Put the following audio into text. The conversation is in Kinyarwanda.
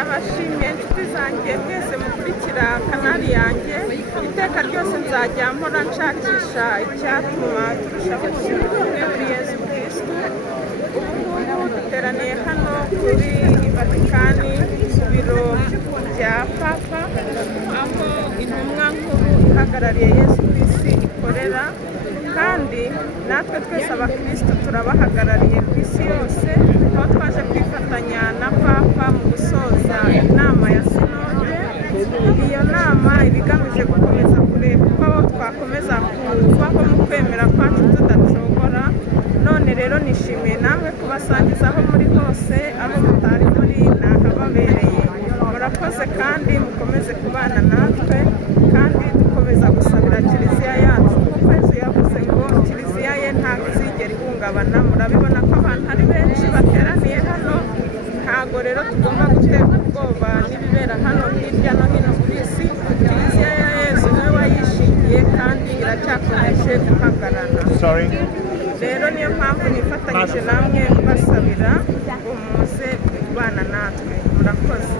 ndabashimiye inshuti zanjye mwese mukurikira kanali yanjye, iteka ryose nzajya mpora nshakisha icyatuma turushaho gushyira hamwe muri Yesu Kristo. Ubu ngubu duteraniye hano kuri Vatikani ku biro bya Papa, aho intumwa nkuru ihagarariye Yesu Kristo ikorera, kandi natwe twese abakristo turabahagarariye ku isi yose, aho twaje kwifatanya na Papa mu gusoza inama ya sinode. Iyo nama iba igamije gukomeza kureba uko twakomeza kubaho mu kwemera kwacu tudacogora. None rero nishimiye namwe kubasangiza aho muri hose, aho mutari muri nahababereye. Murakoze kandi mukomeze kubana natwe, kandi dukomeza gusabira kiliziya yacu, kuko Yesu yavuze ngo kiliziya ye ntabwo izigera ihungabana. Murabibona ko abantu ari benshi bateraniye hano, ntabwo rero tugomba guterwa ubwoba n'ibibera hano hirya no hino ku isi. Kiliziya ya Yesu niwe wayishingiye kandi iracyakomeje guhagarara. Rero niyo mpamvu nifatanyije namwe mbasabira ngo muze kubana natwe. Murakoze.